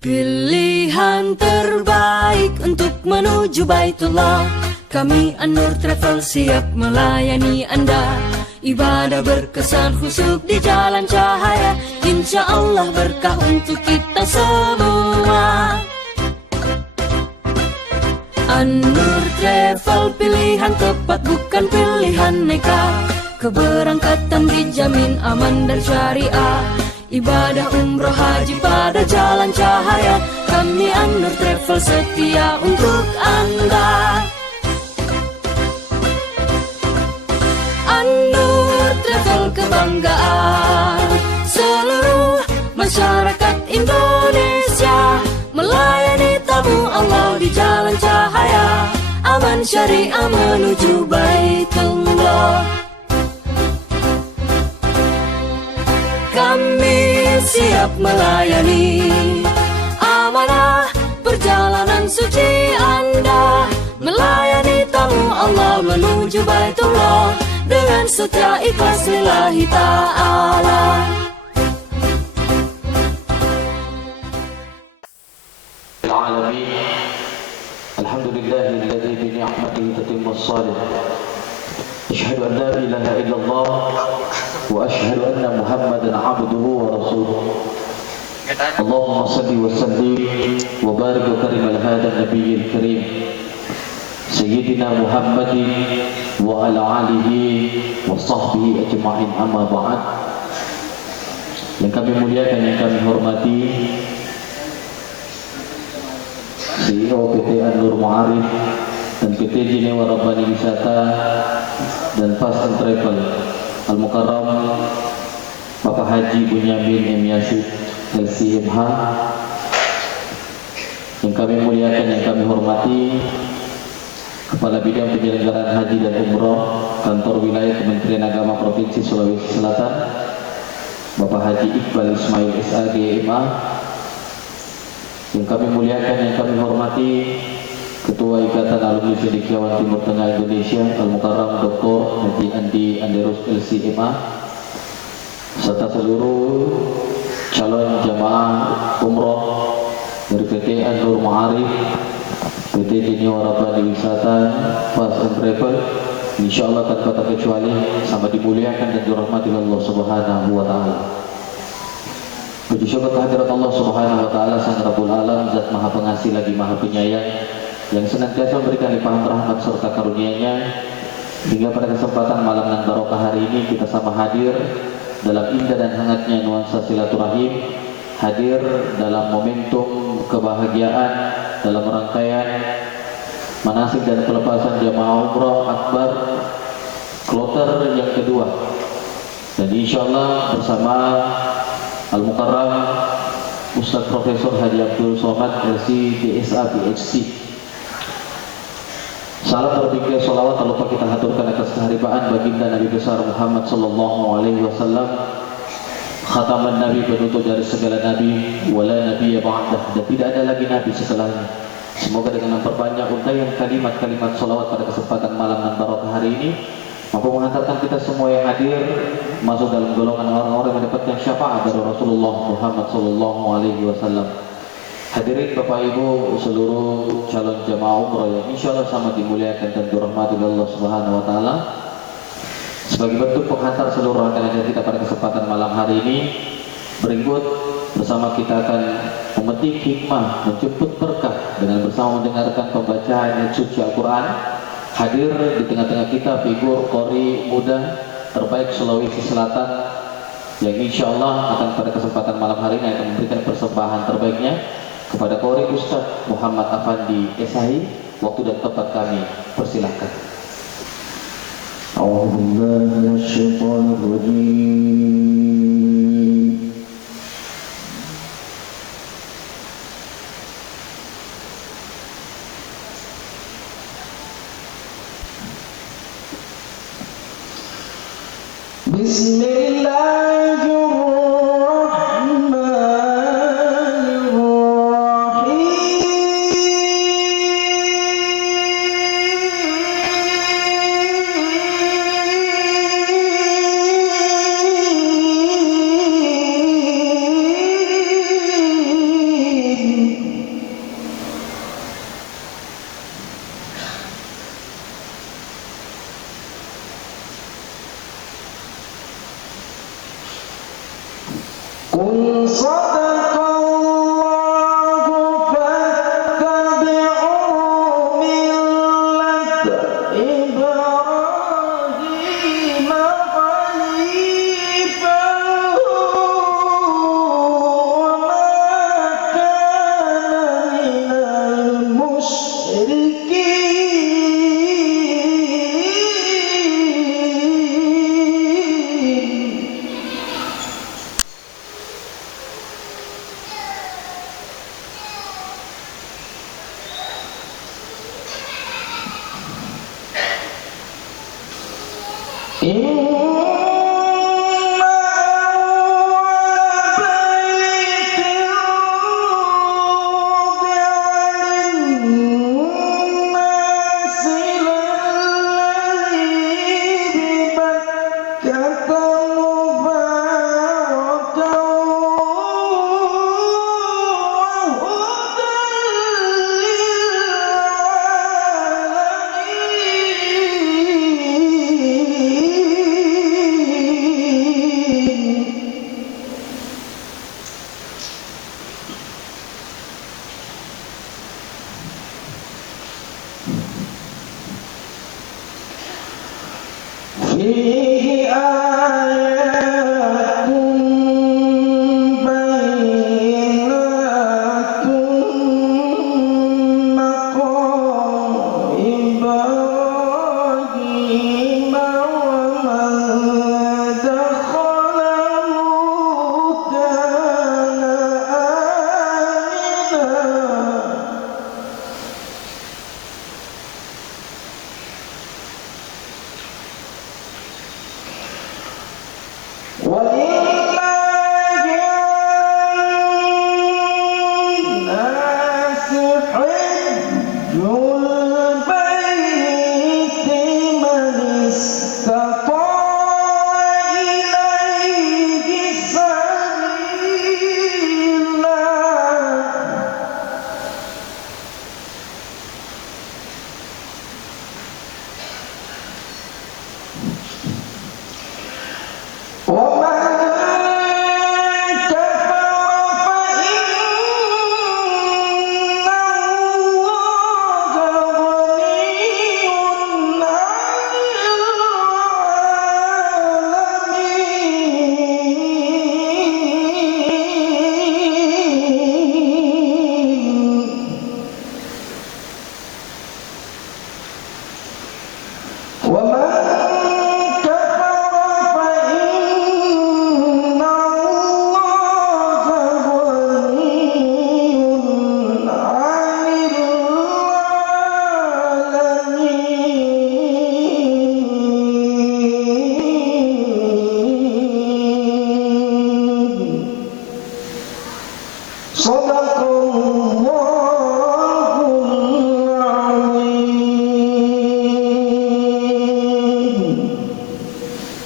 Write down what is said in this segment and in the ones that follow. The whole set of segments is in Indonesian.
Pilihan terbaik untuk menuju Baitullah. Kami An-Nur Travel siap melayani Anda. Ibadah berkesan khusyuk di jalan cahaya. Insya Allah berkah untuk kita semua. An-Nur Travel pilihan tepat, bukan pilihan nekat. Keberangkatan dijamin aman dan syariah. Ibadah umroh haji pada jalan cahaya. Kami An-Nur Travel setia untuk Anda. An-Nur Travel kebanggaan seluruh masyarakat Indonesia. Melayani tamu Allah di jalan cahaya. Aman syariah menuju Baitullah. Kami siap melayani amanah perjalanan suci Anda. Melayani tamu Allah menuju Baitullah dengan setia ikhlas lillahi ta'ala. Alamin. Alhamdulillahilladzi bi ni'matihi tatimmus shalihat. Asyhadu an la ilaha illallah wa asyhadu anna Muhammadan 'abduhu wa rasuluh. Allahumma salli wa sallim wa barik wa karim ala hadzal nabiyil karim Sayyidina Muhammadin wa ala alihi wa sahbihi ajma'in, amma ba'd. Yang kami muliakan, yang kami hormati CEO PT An-Nur Ma'arif dan PT Jinewa Rabbani Wisata dan Fast and Travel Al-Mukarram Bapak Haji Bunyamin M. Yasid LCMH. Yang kami muliakan, yang kami hormati Kepala Bidang Penyelenggaraan Haji dan Umroh Kantor Wilayah Kementerian Agama Provinsi Sulawesi Selatan Bapak Haji Iqbal Ismail SAG MA. Yang kami muliakan, yang kami hormati Ketua Ikatan Alumni Cendekiawan Timur Tengah Indonesia Al-Mukarram Dr. Haji Andi Anderus LCMA, serta seluruh calon jamaah umroh dari PT An-Nur Ma'arif, PT Jinewa Rabbani Wisata, Fast and Travel. InsyaAllah tanpa terkecuali sama dimuliakan dan dirahmati Allah Subhanahu wa Ta'ala. Puji syukur kehadirat Allah Subhanahu wa Ta'ala, Sang Rabbul Alam, Zat Maha Pengasih lagi Maha Penyayang, yang senantiasa memberikan limpahan rahmat serta karunia-Nya, hingga pada kesempatan malam nan barokah hari ini kita sama hadir dalam indah dan hangatnya nuansa silaturahim, hadir dalam momentum kebahagiaan dalam rangkaian manasik dan pelepasan jamaah umroh akbar kloter yang kedua. Dan insyaallah bersama Al-Mukarram Ustaz Profesor Haji Abdul Somad LC DSA PhD. Salam berzikir salawat tak lupa kita haturkan atas keharibaan baginda Nabi besar Muhammad sallallahu alaihi wasallam, khataman Nabi, penutup dari segala nabi, wala nabiyya ba'dah, dan tidak ada lagi nabi setelahnya. Semoga dengan memperbanyak untayan kalimat-kalimat salawat pada kesempatan malam dan barokah hari ini mampu menghantarkan kita semua yang hadir masuk dalam golongan orang-orang yang mendapatkan syafaat dari Rasulullah Muhammad sallallahu alaihi wasallam. Hadirin Bapak Ibu seluruh calon jamaah umroh yang insyaallah sama dimuliakan dan dirahmati Allah Subhanahu wa Ta'ala, sebagai bentuk penghantar seluruh rangkaian kita pada kesempatan malam hari ini, berikut bersama kita akan memetik hikmah, menjemput berkah dengan bersama mendengarkan pembacaan ayat suci Al-Quran. Hadir di tengah-tengah kita figur qori muda terbaik Sulawesi Selatan yang insyaallah akan pada kesempatan malam hari ini akan memberikan persembahan terbaiknya kepada qori Ustaz Muhammad Afandi SAI. Waktu dan tempat kami persilahkan. A'udzubillahi minasyaitonir rajim.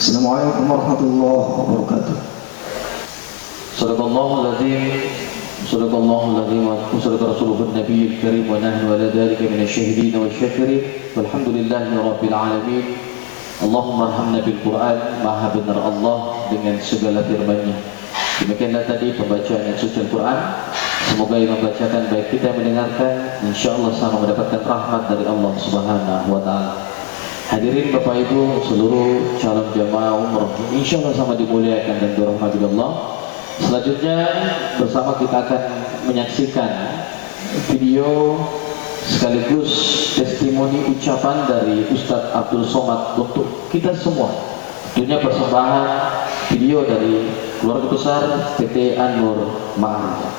Assalamualaikum warahmatullahi wabarakatuh. Sadaqallahul azim, sadaqallahul azim, wa sadaqa rasulun nabiyil karim, wa nahnu ala dhalika minasyahidin wa syakirin, walhamdulillahi rabbil alamin. Allahumma arhamna bil Quran, maha benar Allah dengan segala firman-Nya. Demikianlah tadi pembacaan yang suci Al-Quran. Semoga yang membacakan baik kita yang mendengarkan, insyaallah sama mendapatkan rahmat dari Allah Subhanahu wa taala. Hadirin Bapak Ibu seluruh calon jamaah umroh, insyaallah sama dimuliakan dan dirahmati Allah. Selanjutnya bersama kita akan menyaksikan video sekaligus testimoni ucapan dari Ustadz Abdul Somad untuk kita semua. Tentunya persembahan video dari keluarga besar PT An-Nur Ma'arif.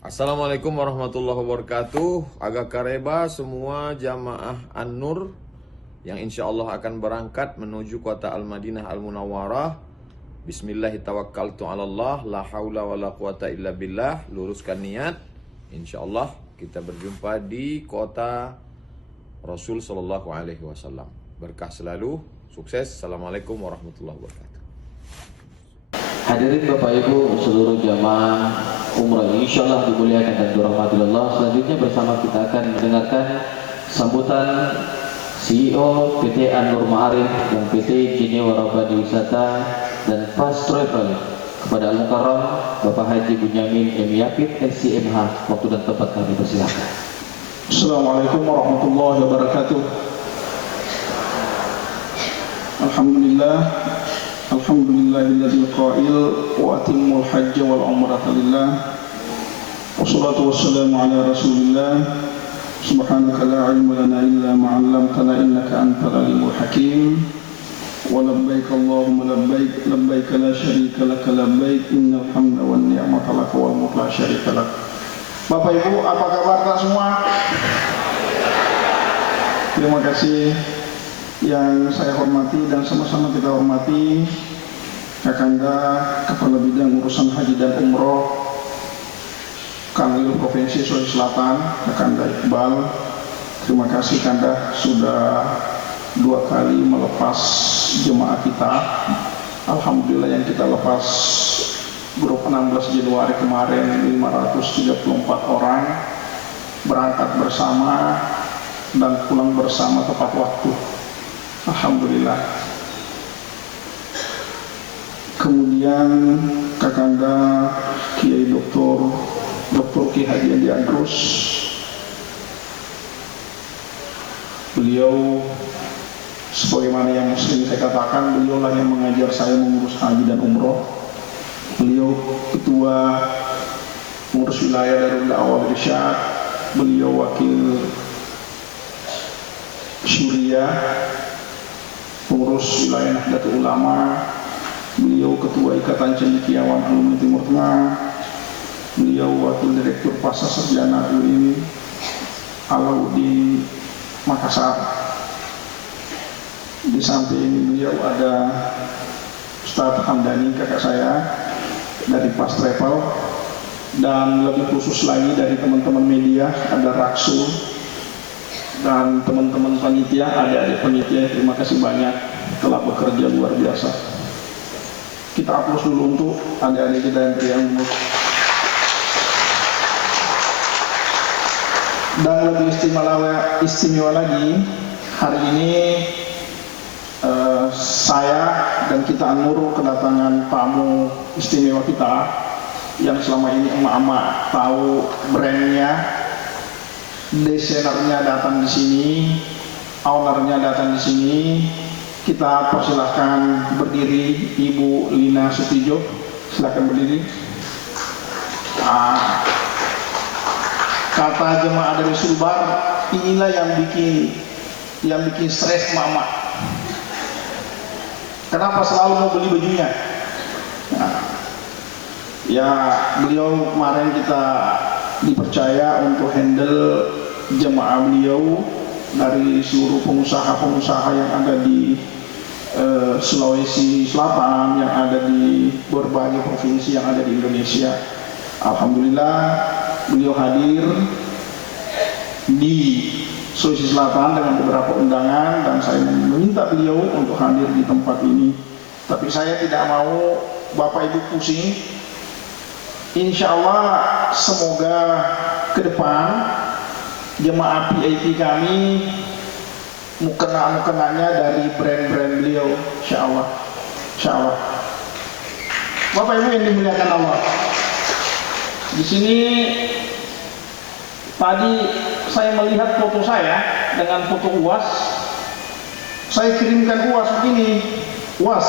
Assalamualaikum warahmatullahi wabarakatuh. Agak kareba semua jamaah An-Nur yang insya Allah akan berangkat menuju kota Al-Madinah Al-Munawwarah. Bismillahirrahmanirrahim. La haula wa la quwata illa billah. Luruskan niat. Insya Allah kita berjumpa di kota Rasul Sallallahu Alaihi Wasallam. Berkah selalu. Sukses. Assalamualaikum warahmatullahi wabarakatuh. Hadirin Bapak Ibu seluruh jamaah umrah insya Allah dimuliakan dan dirahmati Allah. Selanjutnya bersama kita akan mendengarkan sambutan CEO PT An-Nur Ma'arif dan PT Jinewa Rabani Wisata dan Fast Travel kepada Al-Mukarram Bapak Haji Bunyamin M. Yapit SCMH. Waktu dan tempat kami persilakan. Assalamualaikum warahmatullahi wabarakatuh. Alhamdulillah, alhamdulillahilladzi qail wa atimmul hajja wal umrata lillah. Wassalatu wassalamu ala Rasulillah. Subhanaka la ilma lana illa ma 'allamtana innaka antal alimul hakim. Wa labbaik Allahumma labbaik, labbaik la syarika lak labbaik, innal hamda wan ni'mata lak wal mulku la syarika lak. Bapak Ibu, apa kabar semua? Terima kasih Yang saya hormati dan sama-sama kita hormati Kakanda Kepala Bidang Urusan Haji dan Umroh Kanwil Provinsi Sulawesi Selatan, Kakanda Iqbal. Terima kasih Kanda sudah 2 kali melepas jemaah kita. Alhamdulillah yang kita lepas grup 16 Januari kemarin 534 orang berangkat bersama dan pulang bersama tepat waktu. Alhamdulillah. Kemudian Kakanda Kiai Dr. Ki Haji Andi Adrus, beliau sebagaimana yang sering saya katakan, beliau lah yang mengajar saya mengurus haji dan umroh. Beliau ketua pengurus wilayah Darul Da'wah Irsyad, beliau wakil Syuriah pengurus wilayah Nahdlatul Ulama, beliau ketua Ikatan Cendekiawan Alumni Timur Tengah, beliau wakil direktur Pasca Sarjana UIN Alauddin Makassar. Di samping beliau ada Ustadz Hamdani, kakak saya dari Pas Travel, dan lebih khusus lagi dari teman-teman media ada Raksul dan teman-teman panitia, adik-adik panitia. Terima kasih banyak telah bekerja luar biasa. Kita aplaus dulu untuk adik-adik kita yang teriak. Dan lebih istimewa lagi, hari ini saya dan kita Anur kedatangan tamu istimewa kita yang selama ini emak-emak tahu brandnya, desainernya datang di sini, ownernya datang di sini. Kita persilahkan berdiri Ibu Lina Sutijo, silakan berdiri. Kata jemaah dari Sulbar, inilah yang bikin stres mama. Kenapa selalu mau beli bajunya? Nah, ya beliau kemarin kita dipercaya untuk handle jemaah beliau dari seluruh pengusaha-pengusaha yang ada di Sulawesi Selatan, yang ada di berbagai provinsi yang ada di Indonesia. Alhamdulillah beliau hadir di Sulawesi Selatan dengan beberapa undangan, dan saya meminta beliau untuk hadir di tempat ini. Tapi saya tidak mau Bapak Ibu pusing. Insya Allah semoga ke depan jemaah VIP kami mukena-mukenanya dari brand-brand beliau, insya Allah. Insya Allah. Bapak Ibu yang dimuliakan Allah, di sini tadi saya melihat foto saya dengan foto UAS. Saya kirimkan UAS begini, UAS,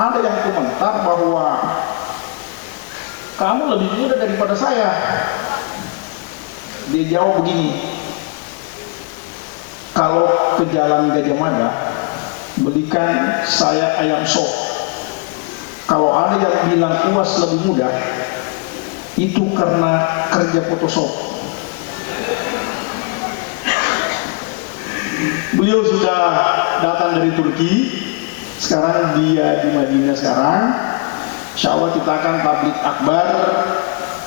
ada yang komentar bahwa kamu lebih muda daripada saya. Dia jawab begini, kalau ke Jalan Gajah Mada belikan saya ayam sop. Kalau ada yang bilang UAS lebih muda, itu karena kerja Photoshop. Beliau sudah datang dari Turki, sekarang dia di Madinah sekarang. Insya Allah kita akan tabligh akbar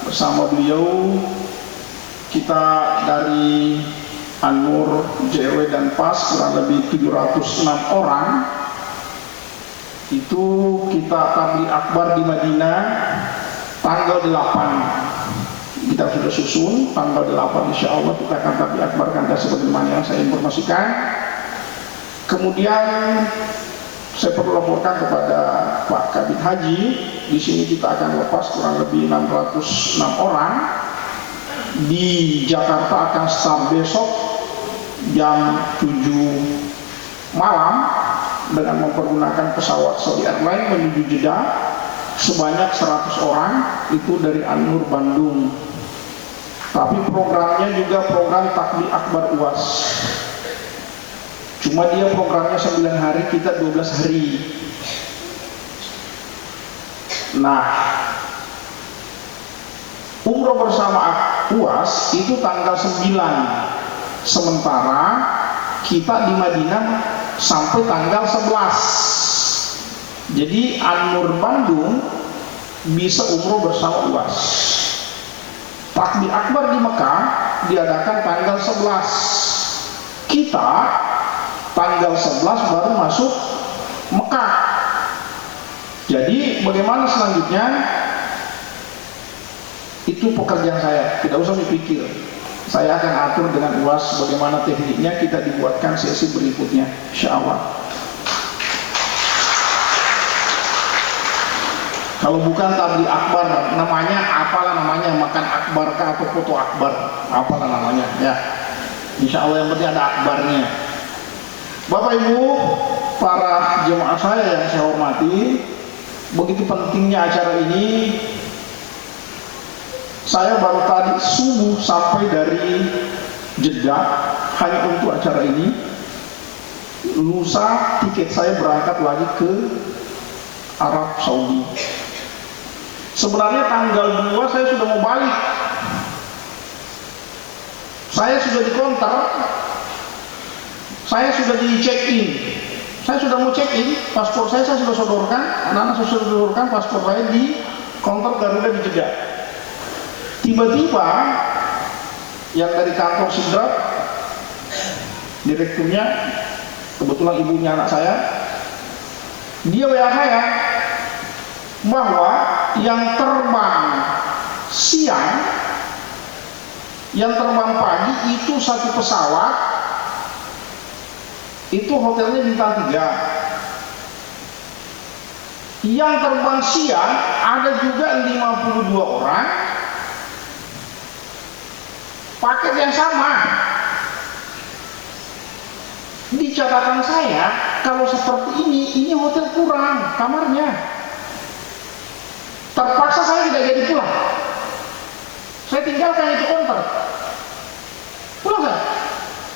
bersama beliau. Kita dari Anur, JW dan PAS kurang lebih 706 orang. Itu kita tabligh akbar di Madinah tanggal 8. Kita sudah susun tanggal 8, insya Allah kita akan tabligh akbar Kanda sebagaimana yang saya informasikan. Kemudian saya perlu laporkan kepada Pak Kabid Haji, di sini kita akan lepas kurang lebih 606 orang. Di Jakarta akan start besok jam 7 malam dengan mempergunakan pesawat Saudi Airlines menuju Jeddah sebanyak 100 orang, itu dari Anur Bandung. Tapi programnya juga program Tabligh Akbar UAS. Cuma dia programnya 9 hari, kita 12 hari. Nah, umroh bersama UAS itu tanggal 9. Sementara kita di Madinah sampai tanggal 11. Jadi An-Nur Bandung bisa umroh bersama UAS. Takbir Akbar di Mekah diadakan tanggal 11. Kita tanggal 11 baru masuk Mekah. Jadi bagaimana selanjutnya? Itu pekerjaan saya, tidak usah dipikir. Saya akan atur dengan UAS bagaimana tekniknya, kita dibuatkan sesi berikutnya, insya Allah. Kalau bukan tabligh akbar, namanya apalah namanya, makan akbar kah atau foto akbar, apalah namanya ya. Insya Allah yang penting ada akbarnya. Bapak Ibu, para jemaah saya yang saya hormati, begitu pentingnya acara ini. Saya baru tadi subuh sampai dari Jeddah hanya untuk acara ini. Lusa tiket saya berangkat lagi ke Arab Saudi. Sebenarnya tanggal 2 saya sudah mau balik. Saya sudah di counter, saya sudah di check in. Saya sudah mau check in, paspor saya sudah sodorkan, anak-anak saya sudah sodorkan paspor saya di counter Garuda di Jeddah. Tiba-tiba yang dari kantor Sidrat, direkturnya, kebetulan ibunya anak saya, dia WA saya bahwa yang terbang siang, yang terbang pagi itu satu pesawat, itu hotelnya bintang 3. Yang terbang siang ada juga 52 orang, paket yang sama. Di catatan saya, kalau seperti ini hotel kurang kamarnya. Terpaksa saya tidak jadi pulang. Saya tinggalkan itu counter.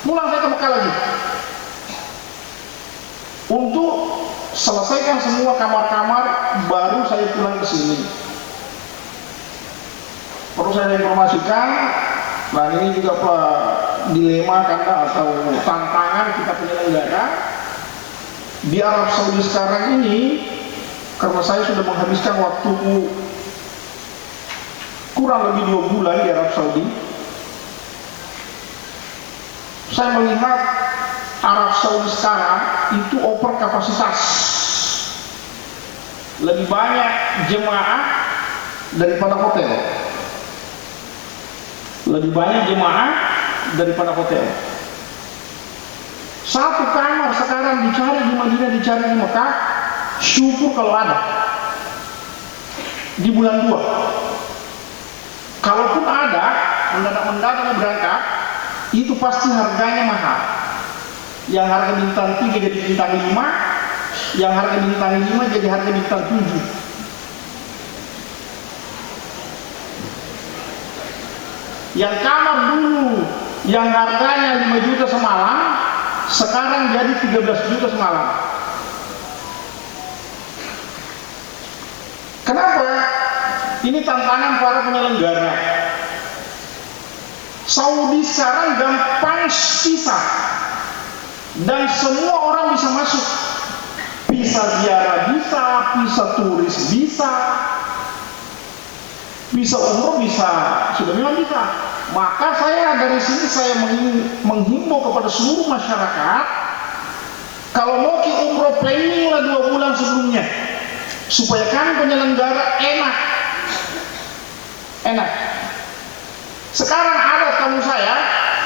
Pulang saya ke Mekah lagi. Untuk selesaikan semua kamar-kamar, baru saya pulang ke sini. Perlu saya informasikan. Nah ini juga dilema karena atau tantangan kita penyelenggara di Arab Saudi sekarang ini, karena saya sudah menghabiskan waktu kurang lebih 2 bulan di Arab Saudi. Saya melihat Arab Saudi sekarang itu over kapasitas, lebih banyak jemaah daripada hotel. Lebih banyak jemaah daripada hotel. Satu kamar sekarang dicari di Madinah, dicari di Mekah, syukur kalau ada. Di bulan 2. Kalaupun ada, mendadak berangkat, itu pasti harganya mahal. Yang harga bintang 3 jadi bintang 5, yang harga bintang 5 jadi harga bintang 7. Yang kamar dulu yang harganya 5 juta semalam, sekarang jadi 13 juta semalam. Kenapa? Ini tantangan para penyelenggara. Saudi sekarang gampang visa, dan semua orang bisa masuk. Visa ziarah bisa, visa turis bisa, bisa umroh bisa, sudah memang bisa. Maka saya dari sini saya menghimbau kepada seluruh masyarakat, kalau mau ke umroh planninglah 2 bulan sebelumnya, supaya kami penyelenggara enak. Sekarang ada tamu saya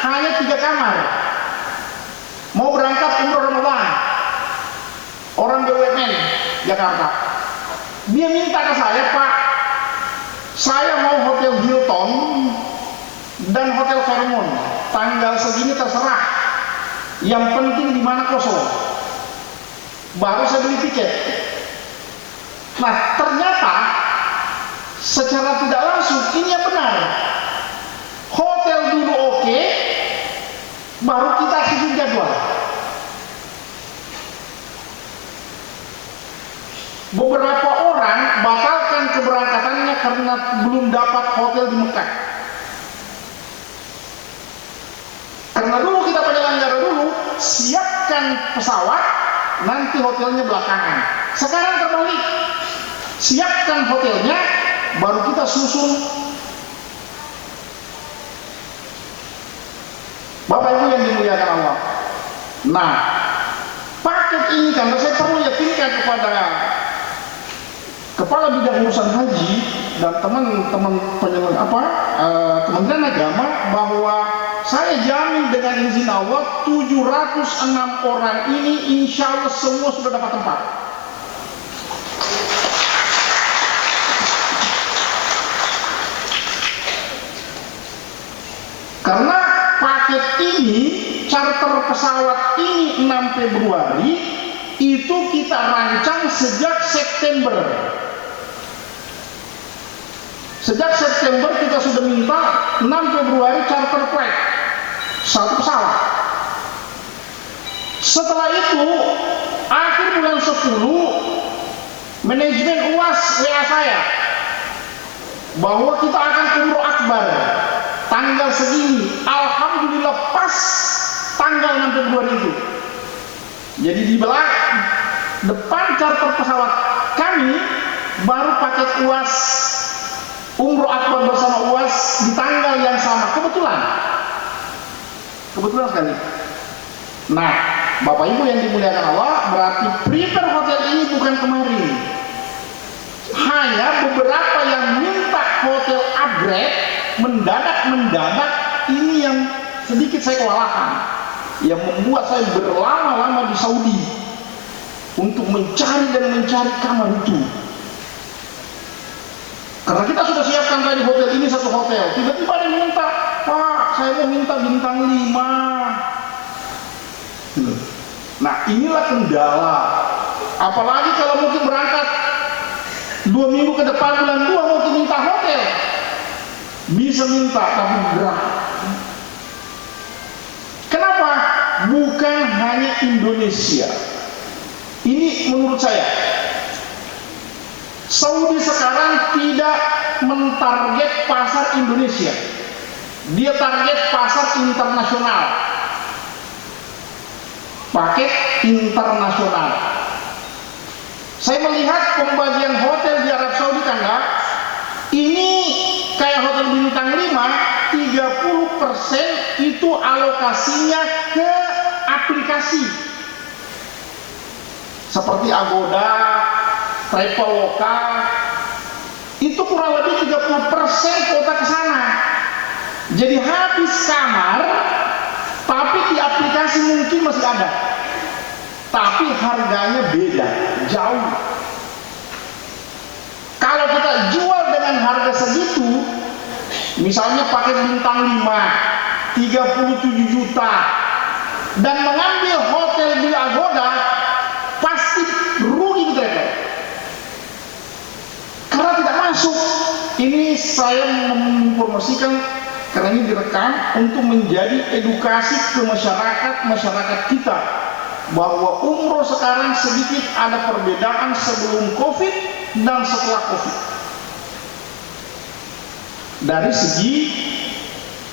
hanya 3 kamar, mau berangkat umroh Ramadan, orang BUMN Jakarta. Dia minta ke saya, Pak, saya mau hotel Hilton dan hotel Fairmont, tanggal segini terserah, yang penting di mana kosong. Baru saya beli tiket. Nah ternyata secara tidak langsung ini yang benar. Hotel dulu oke, baru kita susun jadwal. Beberapa orang batalkan keberangkatannya karena belum dapat hotel di Mekah. Karena dulu kita penyelenggara dulu siapkan pesawat, nanti hotelnya belakangan. Sekarang terbalik, siapkan hotelnya, baru kita susun. Bapak Ibu yang dimuliakan Allah. Nah, paket ini karena saya perlu yakinkan kepada Kepala Bidang Urusan Haji dan teman-teman Kementerian Agama bahwa saya jamin dengan izin Allah 706 orang ini insya Allah semua sudah dapat tempat. Karena paket ini, charter pesawat ini 6 Februari itu kita rancang sejak September. Sejak September kita sudah minta 6 Februari charter flight 1 pesawat. Setelah itu akhir bulan 10 manajemen UAS WA saya bahwa kita akan umroh akbar tanggal segini. Alhamdulillah pas tanggal 6 Februari itu. Jadi di belakang depan charter pesawat kami baru paket UAS umroh akbar bersama UAS di tanggal yang sama. Kebetulan sekali. Nah, Bapak Ibu yang dimuliakan Allah, berarti prepare hotel ini bukan kemarin. Hanya beberapa yang minta hotel upgrade mendadak ini yang sedikit saya kewalahan, yang membuat saya berlama-lama di Saudi untuk mencari kamar itu. Karena kita sudah siapkan tadi hotel ini 1 hotel, tiba-tiba ada yang minta, Pak, saya mau minta bintang 5. Nah, inilah kendala. Apalagi kalau mungkin berangkat 2 minggu ke depan, bulan 2 mau minta hotel, bisa minta tapi berat. Kenapa? Bukan hanya Indonesia. Ini menurut saya, Saudi sekarang tidak mentarget pasar Indonesia. Dia target pasar internasional. Paket internasional. Saya melihat pembagian hotel di Arab Saudi ini kayak hotel bintang 5, 30% itu alokasinya ke aplikasi seperti Agoda, Traveloka. Itu kurang lebih 30% kuota ke sana. Jadi habis kamar, tapi di aplikasi mungkin masih ada, tapi harganya beda, jauh. Kalau kita jual dengan harga segitu, misalnya paket bintang 5 37 juta dan mengambil hotel di Agoda, pasti rugi di travel karena tidak masuk. Ini saya menginformasikan karena ini direkam untuk menjadi edukasi ke masyarakat kita bahwa umroh sekarang sedikit ada perbedaan sebelum Covid dan setelah Covid dari segi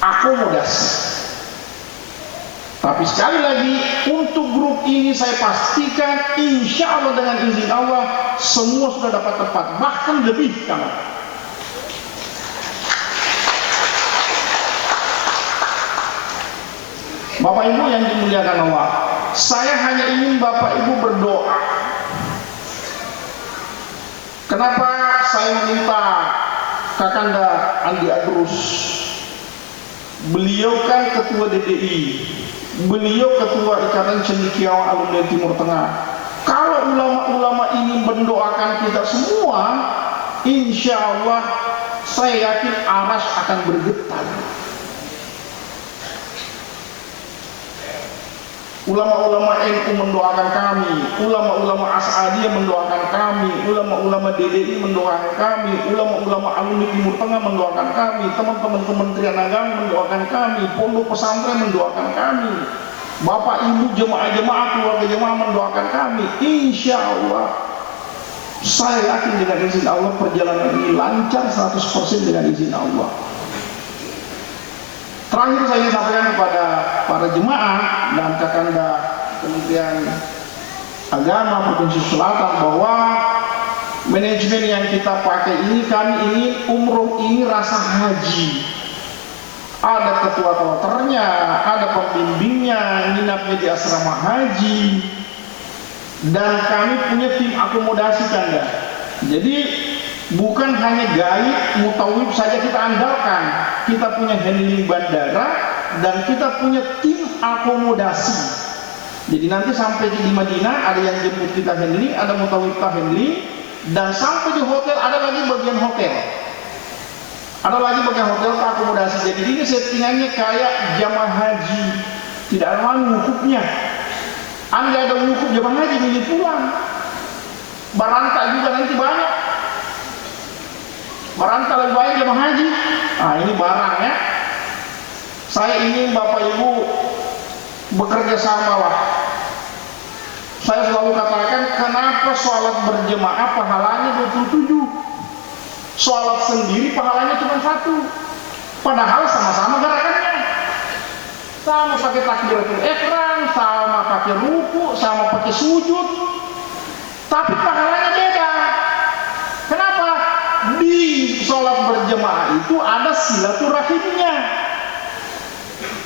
akomodasi. Tapi sekali lagi, untuk grup ini saya pastikan insya Allah dengan izin Allah semua sudah dapat tempat, bahkan lebih kamar. Bapak Ibu yang dimuliakan Allah, saya hanya ingin Bapak Ibu berdoa. Kenapa saya meminta Kakanda Andi Adrus? Beliau kan ketua DDI, beliau ketua Ikatan Cendekiawan Alumni Timur Tengah. Kalau ulama-ulama ini mendoakan kita semua, insya Allah saya yakin aras akan bergetar. Ulama-ulama NU mendoakan kami, ulama-ulama As'adiyah mendoakan kami, ulama-ulama DDI mendoakan kami, ulama-ulama alumni Timur Tengah mendoakan kami, teman-teman Kementerian Agama mendoakan kami, pondok pesantren mendoakan kami, Bapak Ibu jemaah-jemaah keluarga jemaah mendoakan kami. Insya Allah saya yakin dengan izin Allah perjalanan ini lancar 100% dengan izin Allah. Terakhir saya ingin sampaikan kepada para para jemaah dan Kakanda Kementerian Agama Provinsi Selatan bahwa manajemen yang kita pakai ini, kami ingin umroh ini rasa haji. Ada ketua kloternya, ada pembimbingnya, nginapnya di asrama haji, dan kami punya tim akomodasi Kanda. Jadi bukan hanya guide, mutawif saja kita andalkan, kita punya handling bandara dan kita punya tim akomodasi. Jadi nanti sampai di Madinah ada yang jemput kita handling, ada mutawif kita handling, dan sampai di hotel ada lagi bagian hotel. Ada lagi bagian hotel ke akomodasi. Jadi ini settingannya kayak jamaah haji, tidak ada wukufnya. Anda ada wukuf jamaah haji milih pulang. Baranta juga nanti banyak. Baranta lebih banyak jamaah haji. Nah ini barang ya. Saya ingin Bapak Ibu bekerja sama lah. Saya selalu katakan, kenapa sholat berjemaah pahalanya 27, sholat sendiri pahalanya cuma 1, padahal sama-sama gerakannya, sama pakai takbiratul ihram, sama pakai ruku, sama pakai sujud, tapi pahalanya beda. Kenapa? Di sholat berjemaah itu ada silaturahimnya.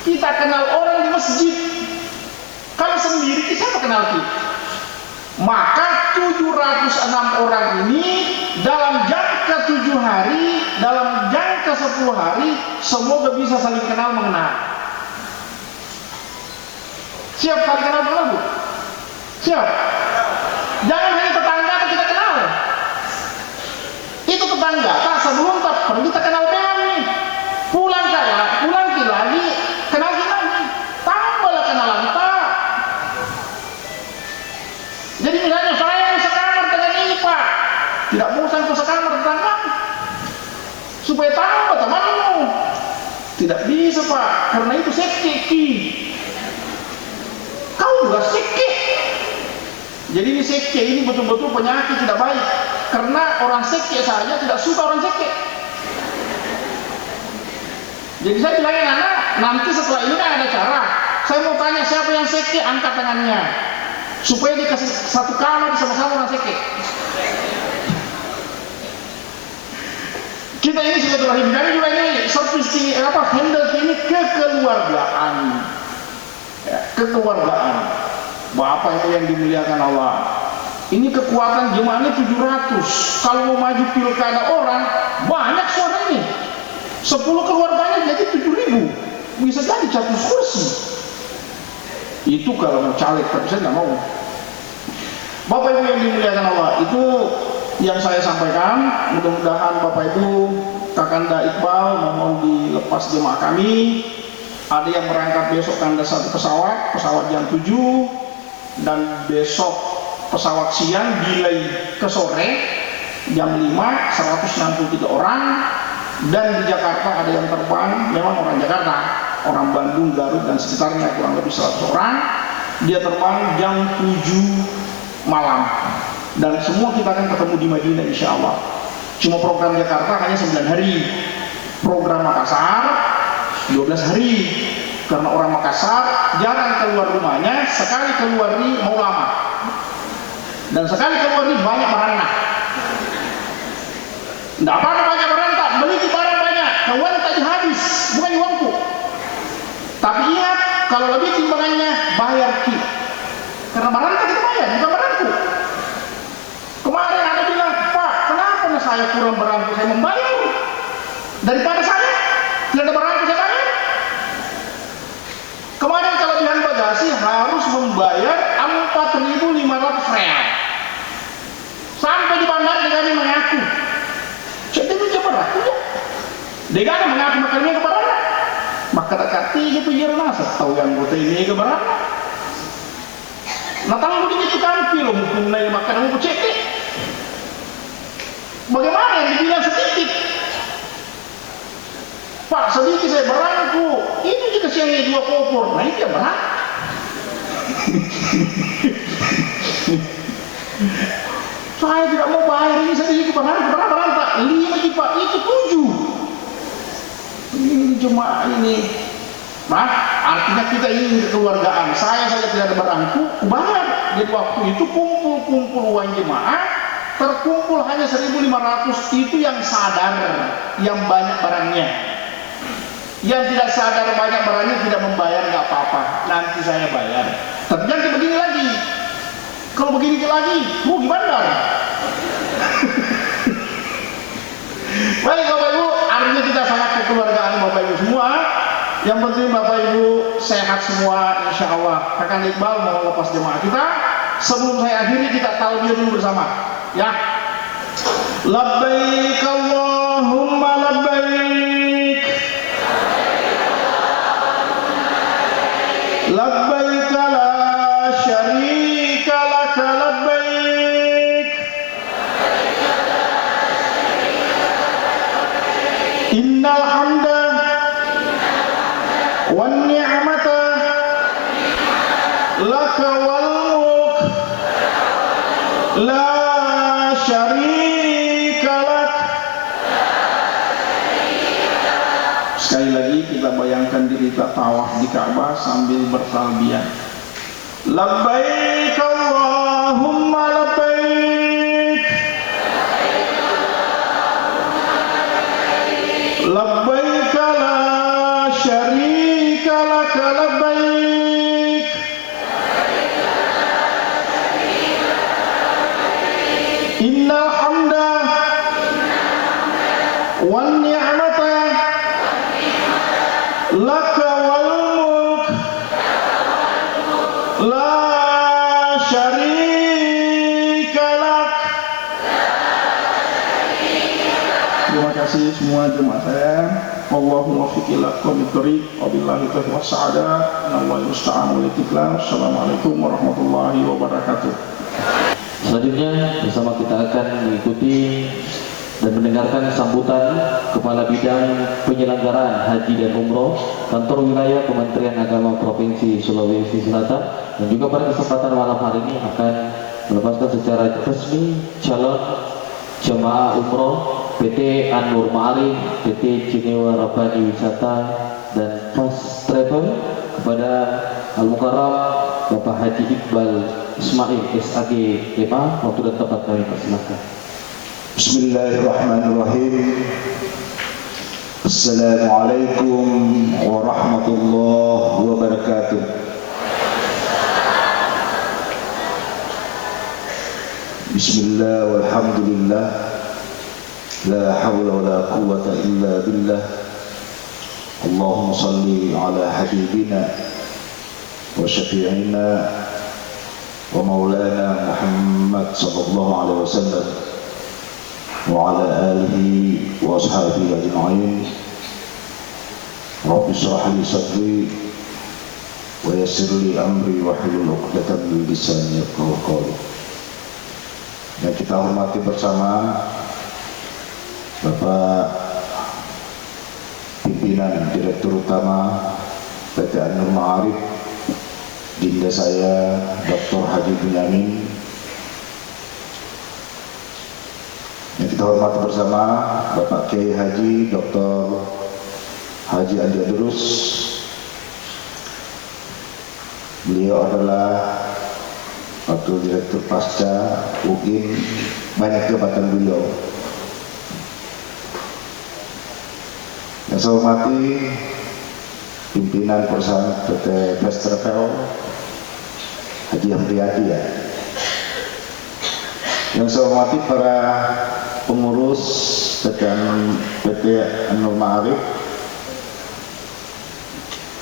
Kita kenal orang di masjid. Kalau sendiri siapa kenal kita? Maka 706 orang ini dalam jangka 7 hari, dalam jangka 10 hari, semoga bisa saling kenal mengenal. Siap saling kenal mengenal, Bu? Siap? Jangan hanya tetangga atau kita kenal. Itu tetangga, tak sebelum tak perlu kita kenal memang nih. Pulang lagi, kenal kita lagi. Tambahlah kenalan kita. Jadi misalnya saya sekamar dengan ini Pak, tidak bosan ke sekamar tetangga, supaya tambah temanmu. Tidak bisa Pak, karena itu sekeki. Kau juga sekeki. Jadi ini sekeki ini betul-betul penyakit tidak baik, karena orang sekeki saja tidak suka orang sekeki. Jadi saya bilangin anak, nanti setelah ini kan ada cara. Saya mau tanya siapa yang sekeki, angkat tangannya. Supaya dikasih satu kamar sama-sama orang sekek. Kita ini silaturahim, kami juga ini servis handle ini kekeluargaan, ya, kekeluargaan. Bapak Ibu yang dimuliakan Allah, ini kekuatan jemaahnya 700. Kalau mau maju pilkada orang banyak suara ini, 10 keluarganya jadi 7.000, bisa jadi 100 kursi. Itu kalau mau caleg, tapi saya nggak mau. Bapak Ibu yang dimuliakan Allah, itu yang saya sampaikan. Mudah-mudahan Bapak Ibu, Kakanda Iqbal mohon dilepas jemaah kami. Ada yang berangkat besok Kanda 1 pesawat jam 7, dan besok pesawat siang delay ke sore jam 5, 163 orang. Dan di Jakarta ada yang terbang, memang orang Jakarta, orang Bandung, Garut dan sekitarnya kurang lebih 100 orang. Dia terbang jam 7 malam, dan semua kita akan ketemu di Madinah insya Allah. Cuma program Jakarta hanya 9 hari, program Makassar 12 hari, karena orang Makassar jarang keluar rumahnya, sekali keluar nih mau lama, dan sekali keluar nih banyak beranak. Tidak apa-apa banyak beranak, beli barang banyak, kawan tak habis, bukan uangku. Tapi ingat, kalau lebih timbangannya bayar ki, karena barang kita bayar, bukan barangku. Kemarin ada bilang, Pak, kenapa saya kurang barangku, saya membayar daripada saya tidak ada barangku saya bayar. Kemarin kelebihan bagasi harus membayar 4.500 real. Sampai di bandar dengan mengaku, saya itu berat ya. Dengan mengaku makannya kebarana. Maka dekati itu jirna tahu yang buta ini kebarana. Natang budi itu kan film punai makan mau cekik. Bagaimana yang dibilang sedikit? Pak, sedikit saya berangku. Itu juga siangnya 2 kopor. Nah itu yang berat. Saya tidak mau bayar ini sedikit berangku. Berapa berantak? 5 juta, itu 7. Ini jemaah ini Nah, artinya kita ingin kekeluargaan. Saya saja tidak ada barangku, bayar. Jadi waktu itu kumpul uang jemaah, terkumpul hanya 1.500. Itu yang sadar, yang banyak barangnya. Yang tidak sadar banyak barangnya tidak membayar, nggak apa-apa. Nanti saya bayar. Terjadi begini lagi. Kalau begini lagi, rugi bandar. Baik Bapak Ibu, artinya kita sangat kekeluargaan Bapak Ibu semua. Yang penting Bapak Ibu sehat semua, insya Allah. Kakak Iqbal mau lepas jemaah kita. Sebelum saya akhiri, kita talbiyah dulu bersama, ya. Labbaik Allahumma labbaik, labbaik la syarika laka labbaik, innal hamda wan ni'mata laka wal mulk la syarika lak. Sekali lagi kita bayangkan diri kita tawaf di Ka'bah sambil bertalbiyah. Labbaik Allahumma labbaik, labbaik la syarika laka labbaik, innal hamda wan ni'mata laka wal mulk la syarika lak. Terima kasih semua jemaah saya. Allahumma fiqh ila qawmit thariq wabillahi taufiq wassaada. Nallahi musta'an wal istiqlal. Assalamualaikum warahmatullahi wabarakatuh. Selanjutnya bersama kita akan mengikuti dan mendengarkan sambutan Kepala Bidang Penyelenggaraan Haji dan Umroh Kantor Wilayah Kementerian Agama Provinsi Sulawesi Selatan, dan juga pada kesempatan malam hari ini akan melepaskan secara resmi calon jemaah umroh PT An-Nur Ma'arif, PT Cinewa Rabbani Wisata dan Fast Travel kepada Al-Mukarram Bapak Haji Iqbal Ismail SAG MA. Waktu dan tempat kami persilakan. Bismillahirrahmanirrahim. Assalamualaikum warahmatullahi wabarakatuh. Bismillah walhamdulillah, la hawla wa la quwwata illa billah. Allahumma salli ala habibina wa syafi'ina wa maulana Muhammad sallallahu alaihi wasallam wa ala alihi wa ashabihi ajma'in. Rabbi shrah li sadri wa yassir li amri wa hlul 'uqdatam min lisani yafqahu qawli. Yang kita hormati bersama Bapak Pimpinan Direktur Utama PT An-Nur Ma'arif, Dinda saya Dr. Haji Bunyamin. Yang kita hormati bersama Bapak Kiai Haji Dr. Haji Andi Adurus. Beliau adalah Wakil Direktur Pasca UIN, banyak jabatan beliau. Yang saya hormati pimpinan perusahaan PT Fast Travel Haji Hamriyadi, ya. Yang saya hormati para pengurus PT An-Nur Ma'arif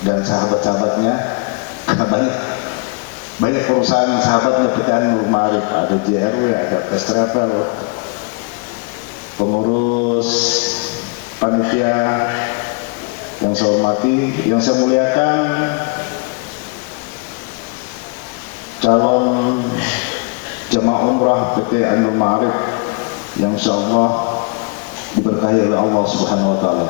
dan sahabat-sahabatnya, karena banyak perusahaan sahabatnya PT An-Nur Ma'arif, ada JRW, ada Fast Travel, pengurus panitia yang saya hormati, yang saya muliakan, calon jemaah umrah PT An-Nur Ma'arif yang insyaallah diberkahi oleh Allah Subhanahu wa taala.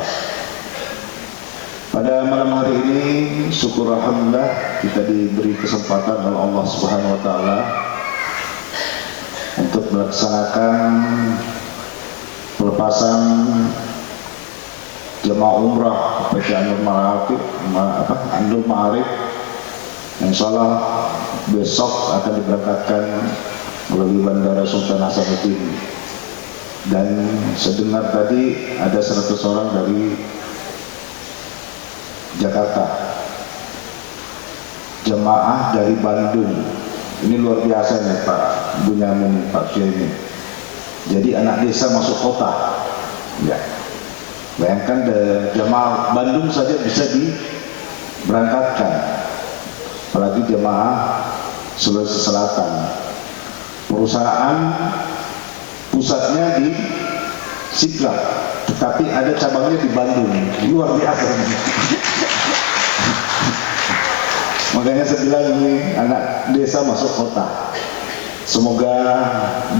Pada malam hari ini syukur alhamdulillah kita diberi kesempatan oleh Allah Subhanahu wa taala untuk melaksanakan pelepasan jemaah umrah PT Anur Ma'arif yang insyaallah besok akan diberangkatkan melalui Bandara Sultan Hasanuddin. Dan sedengar tadi ada 100 orang dari Jakarta, jemaah dari Bandung. Ini luar biasa nih Pak Bunyamin, Pak Kiai ini. Jadi anak desa masuk kota. Ya. Bayangkan jemaah Bandung saja bisa diberangkatkan, apalagi jemaah Sulawesi Selatan. Perusahaan pusatnya di Sidrap, tetapi ada cabangnya di Bandung. Luar biasa. Makanya saya bilang ini anak desa masuk kota. Semoga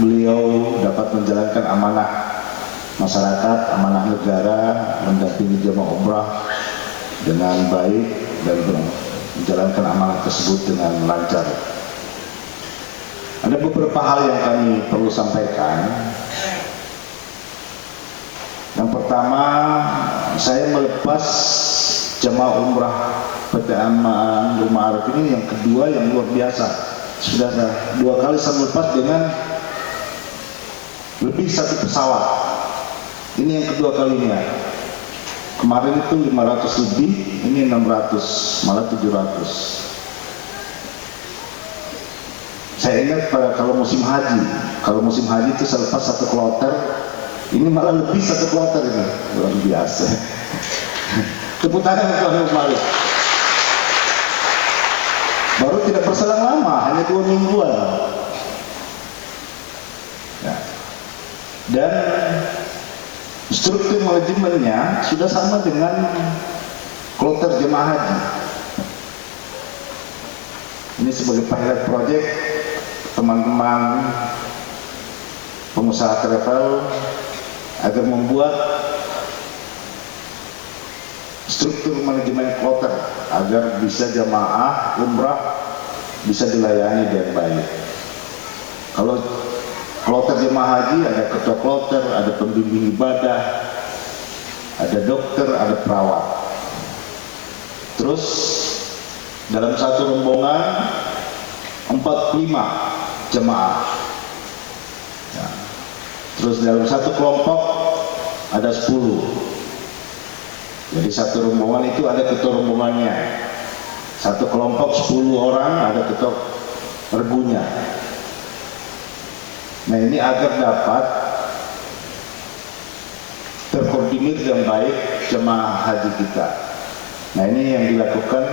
beliau dapat menjalankan amanah masyarakat, amanah negara, mendampingi jemaah umrah dengan baik dan menjalankan amanah tersebut dengan lancar. Ada beberapa hal yang kami perlu sampaikan. Yang pertama, saya melepas jemaah umrah PT Anur Ma'arif ini yang kedua yang luar biasa. Sudah 2 kali saya melepas dengan lebih 1 pesawat. Ini yang kedua kalinya. Kemarin itu 500 lebih, ini 600, malah 700. Saya ingat kalau musim haji itu saya lepas 1 kloter, ini malah lebih 1 kloter ini, luar biasa. Tepuk tangan untuk Anur Ma'arif. Baru tidak berselang lama, hanya 2 mingguan. Ya. Dan struktur manajemennya sudah sama dengan kloter jemaah haji. Ini sebagai pilot project teman-teman pengusaha travel agar membuat struktur manajemen kloter agar bisa jemaah umrah bisa dilayani dengan baik. Kalau kloter jemaah haji ada ketua kloter, ada pembimbing ibadah, ada dokter, ada perawat. Terus dalam satu rombongan 45 jemaah. Ya. Terus dalam satu kelompok ada 10. Jadi satu rombongan itu ada ketua rombongannya. Satu kelompok 10 orang ada ketua regunya. Nah ini agar dapat terkoordinir dengan baik jemaah haji kita. Nah ini yang dilakukan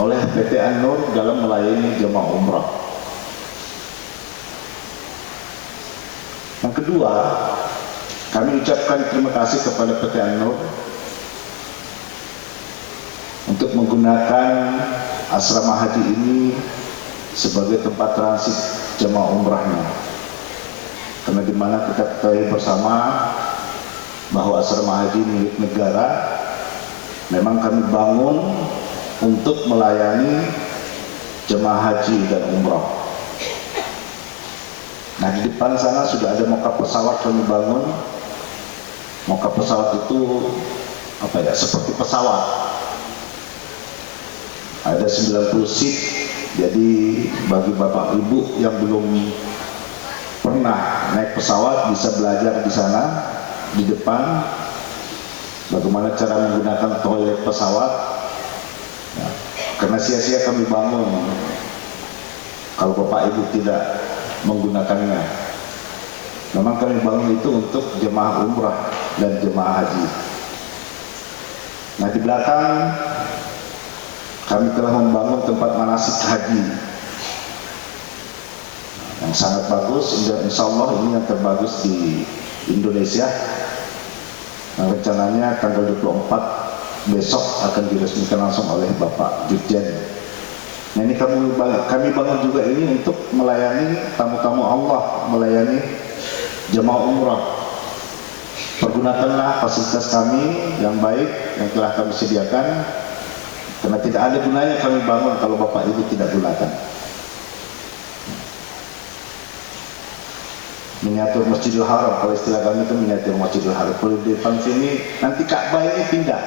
oleh PT Anur dalam melayani jemaah umrah. Yang kedua, kami ucapkan terima kasih kepada PT Anur untuk menggunakan asrama haji ini sebagai tempat transit jemaah umrahnya. Karena dimana kita ketahui bersama bahwa asrama haji milik negara, memang kami bangun untuk melayani jemaah haji dan umrah. Nah di depan sana sudah ada mock-up pesawat kami bangun. Mock-up pesawat itu seperti pesawat. Ada 90 seat. Jadi bagi bapak ibu yang belum pernah naik pesawat bisa belajar di sana di depan bagaimana cara menggunakan toilet pesawat. Ya, karena sia-sia kami bangun kalau bapak ibu tidak menggunakannya. Memang kami bangun itu untuk jemaah umrah dan jemaah haji. Nah di belakang kami telah membangun tempat manasik haji yang sangat bagus. Insya Allah ini yang terbagus di Indonesia. Nah, rencananya tanggal 24 besok akan diresmikan langsung oleh Bapak Dirjen. Nah ini kami bangun juga ini untuk melayani tamu-tamu Allah, melayani jemaah umrah. Pergunakanlah fasilitas kami yang baik yang telah kami sediakan, karena tidak ada gunanya kami bangun kalau Bapak Ibu tidak gunakan. miniatur Masjidil Haram. Kalau istilah kami itu miniatur Masjidil Haram. Kalau di depan sini nanti Ka'bah ini pindah,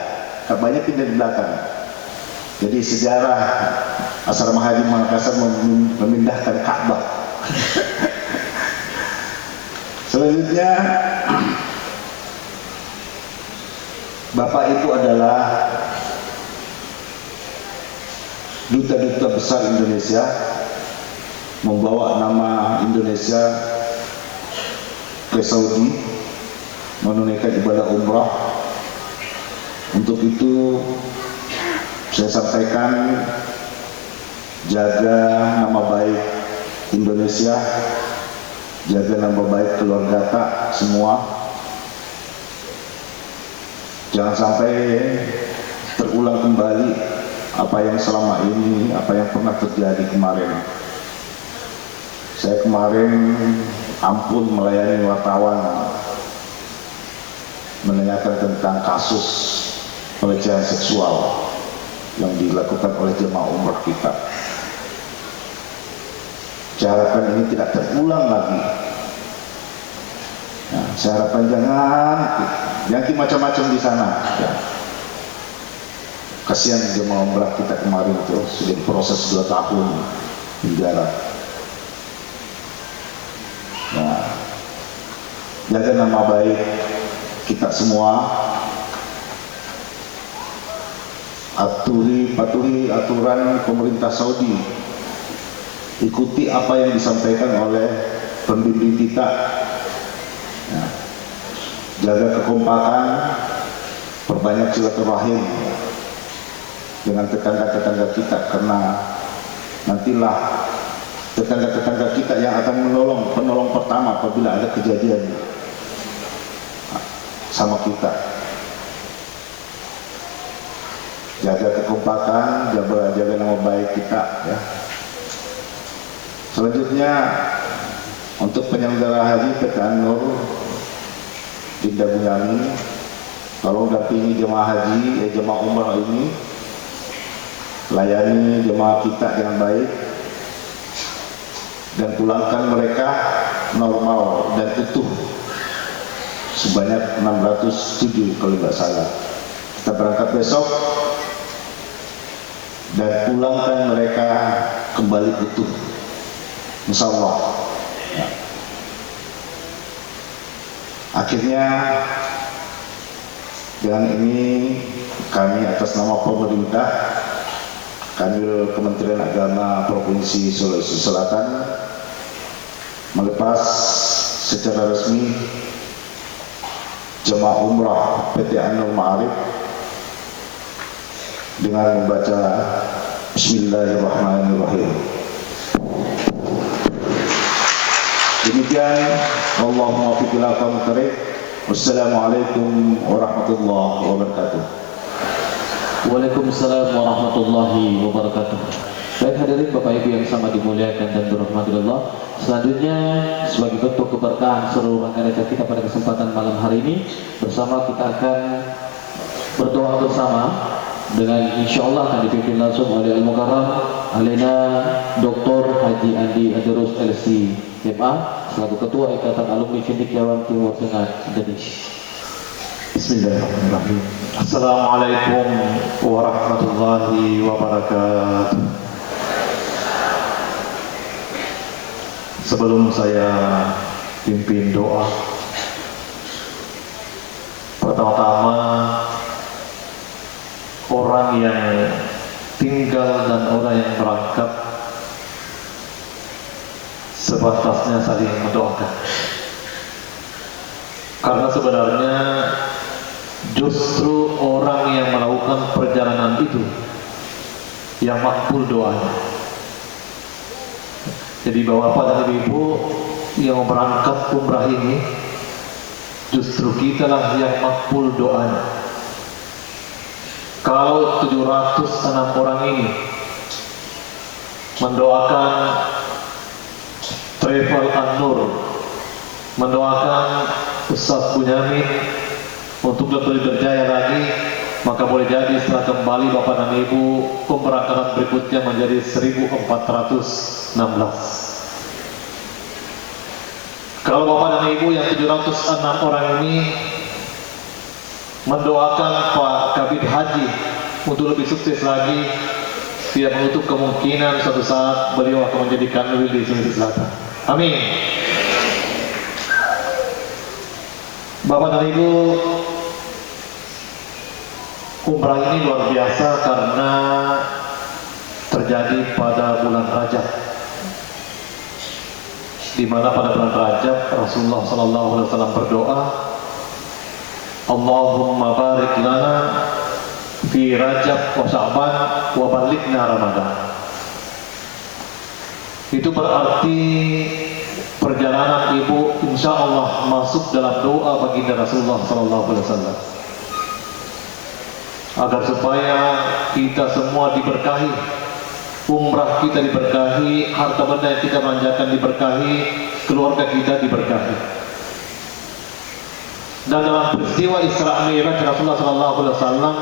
Ka'bahnya pindah di belakang. Jadi sejarah Asrama Haji Makassar memindahkan Ka'bah. Selanjutnya, Bapak Ibu adalah duta-duta besar Indonesia, membawa nama Indonesia ke Saudi menunaikan ibadah umrah. Untuk itu saya sampaikan, jaga nama baik Indonesia, jaga nama baik keluarga tak semua. Jangan sampai terulang kembali apa yang selama ini, apa yang pernah terjadi kemarin. Saya kemarin ampun melayani wartawan menanyakan tentang kasus pelecehan seksual yang dilakukan oleh jemaah umrah kita. Saya harapkan ini tidak terulang lagi. Nah, saya harapkan jangan macam-macam di sana. Ya. Kasihan jemaah umrah kita kemarin itu sudah diproses 2 tahun penjara. Nah, jaga nama baik kita semua. Patuhi aturan pemerintah Saudi. Ikuti apa yang disampaikan oleh pembimbing kita. Nah, jaga kekompakan, perbanyak silaturahim dengan tetangga-tetangga kita, karena nantilah tetangga-tetangga kita yang akan penolong pertama apabila ada kejadian sama kita. Jaga kekompakan, jaga nama baik kita, ya. Selanjutnya, untuk penyelenggara haji PT An-Nur Dinda Bunyamin, tolong dampingi jemaah haji, jemaah umrah ini, layani jemaah kita dengan baik dan pulangkan mereka normal dan utuh sebanyak 607 kalau tidak salah. Kita berangkat besok dan pulangkan mereka kembali utuh, insyaallah. Ya. Akhirnya dengan ini kami atas nama pemerintah, Kanwil Kementerian Agama Provinsi Sulawesi Selatan melepas secara resmi jemaah umrah PT An-Nur Ma'arif dengan membaca Bismillahirrahmanirrahim. Demikian, Allahumma fiqil aqam tarik. Wassalamualaikum warahmatullahi wabarakatuh. Waalaikumsalam warahmatullahi wabarakatuh. Baik hadirin Bapak Ibu yang sama dimuliakan dan dirahmati Allah. Selanjutnya sebagai bentuk keberkahan seluruh rangkaian acara kita pada kesempatan malam hari ini, bersama kita akan berdoa bersama dengan insyaallah akan dipimpin langsung oleh Al-Mukarram Alena Dr. Haji Andi Adirus LC MA selaku Ketua Ikatan Alumni Cendekiawan Timur Tengah Indonesia. Bismillahirrahmanirrahim. Assalamualaikum warahmatullahi wabarakatuh. Sebelum saya pimpin doa, pertama-tama orang yang tinggal dan orang yang berangkat sebatasnya saling mendoakan. Karena sebenarnya justru orang yang melakukan perjalanan itu yang makbul doanya. Jadi Bapak dan Ibu yang berangkat umrah ini, justru kitalah yang makbul doanya. Kalau 706 orang ini mendoakan Travel An-Nur, mendoakan Ustaz Bunyamin untuk lebih berjaya lagi, maka boleh jadi setelah kembali Bapak dan Ibu pemberangkatan berikutnya menjadi 1416. Kalau Bapak dan Ibu yang 706 orang ini mendoakan Pak Kabid Haji untuk lebih sukses lagi, tidak menutup kemungkinan suatu saat beliau akan menjadi kanwil di Sulawesi Selatan. Amin. Bapak dan Ibu, umrah ini luar biasa karena terjadi pada bulan Rajab, di mana pada bulan Rajab Rasulullah SAW berdoa, Allahumma barik lana fi Rajab wa Sya'ban wa balighna Ramadan. Itu berarti perjalanan ibu insya Allah masuk dalam doa baginda Rasulullah SAW, agar supaya kita semua diberkahi, umrah kita diberkahi, harta benda yang kita belanjakan diberkahi, keluarga kita diberkahi. Dan dalam peristiwa Isra Mi'raj Rasulullah SAW,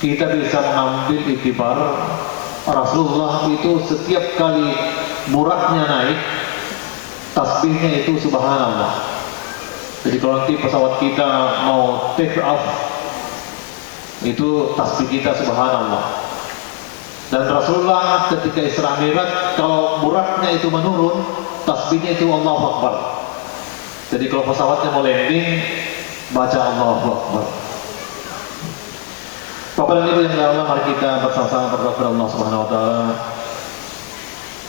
kita bisa mengambil iktibar Rasulullah itu setiap kali buraknya naik, tasbihnya itu subhanallah. Jadi kalau nanti pesawat kita mau take off, itu tasbih kita subhanallah. Dan Rasulullah ketika Isra Mi'raj, kalau buraknya itu menurun, tasbihnya itu Allahu Akbar. Jadi kalau pesawatnya mau landing, baca Allahu Akbar. Bapak dan Ibu yang dirahmati Allah, mari kita bersama-sama berdoa kepada Allah Subhanahu wa taala.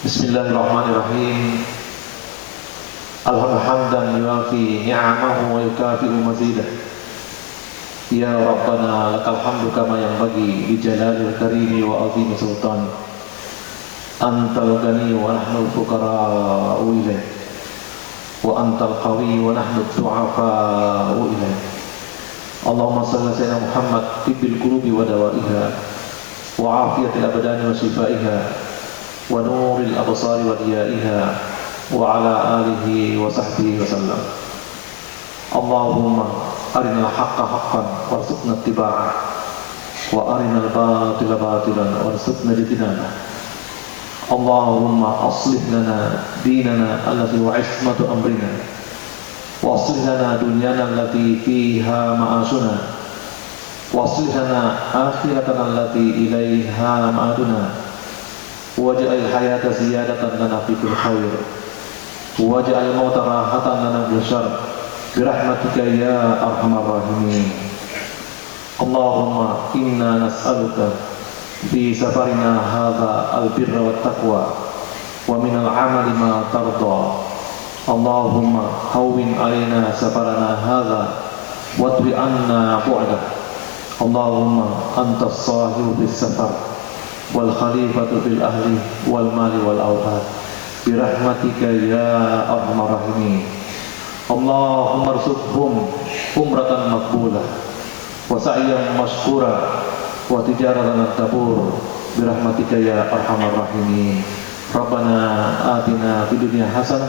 Bismillahirrahmanirrahim. Alhamdulillah yuafi ni'amahu wa yukafi'u mazidah. Ya Rabbana lakal hamdu kama yanbaghi bi jalalil karimi wa azimi sultan. Antal ghani wa nahnu fuqara'u ilaik. Wa antal qawi wa nahnu du'afa'u ilaik. Allahumma salli ala sayyidina Muhammad tibbil qulubi wa dawaiha wa afiyatil abdani wa shifaiha wa nuril absari wa diyaiha wa ala alihi wa sahbihi wa sallam. Allahumma arinal haqqa haqqan warzuqna ittiba'ah wa arinal batila batilan warzuqna ijtinabah. Allahumma aslih lana dinana allati wa ismatu amrina wa aslih lana dunyana allati fiha ma'asuna wa aslih lana akhiratana allati ilaiha ma'aduna waj'al hayata ziyadatan lana fi kulli khair waj'al mauta rahatan lana min syarr birahmatika ya arhamar rahimin. Allahumma inna nas'aluka fi safarina hadha al-birra wat taqwa wa min al-amali ma tarda. Allahumma hawwin alaina safarana hadha wadwi anna bu'dah. Allahumma antas sahibu bis safar wal khalifatu fil ahli wal mali wal awlad birahmatika ya arhamar rahimin. Allahumma arzuqhum umratan maqbulah wa sa'yan mashkura wa tijaratan tabur birahmatika ya arhamar rahimin. Rabbana atina fid dunya hasanah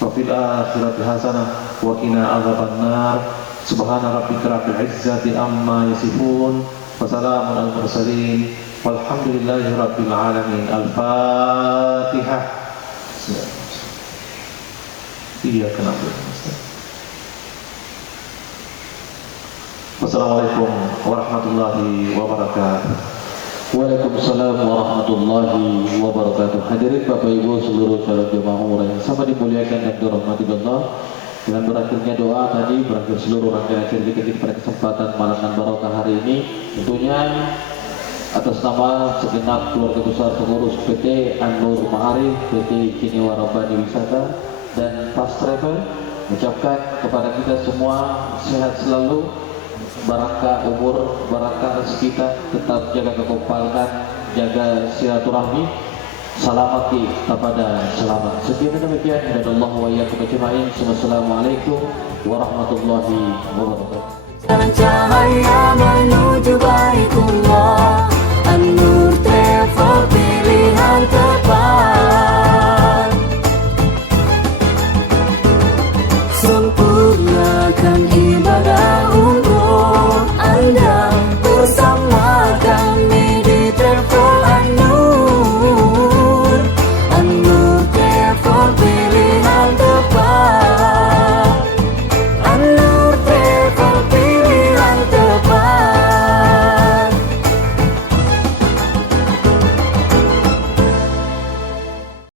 wa fil akhirati hasanah wa qina adzabannar. Subhana rabbika rabbil izzati amma yasifun wa salamun alal mursalin walhamdulillahi rabbil alamin. Al-Fatihah. Iyyaka na'budu wa nasta'in. Wassalamualaikum warahmatullahi wabarakatuh. Waalaikumsalam warahmatullahi wabarakatuh. Hadirin Bapak Ibu seluruh calon jemaah umrah yang sama dimuliakan dan dirahmati Allah. Dengan berakhirnya doa tadi, berakhir seluruh rangkaian acara kita pada kesempatan malam dan barokah hari ini. Tentunya atas nama segenap keluarga besar pengurus PT An-Nur Ma'arif, PT Cinewa Rabbani Wisata dan Fast Travel, mengucapkan kepada kita semua sehat selalu, barakah umur, barakah rezeki kita, tetap jaga kekompakan, jaga silaturahmi, salamati kepada selamat. Sekian demikian, dan Allah wa iyyakum ajma'in. Wassalamualaikum warahmatullahi wabarakatuh.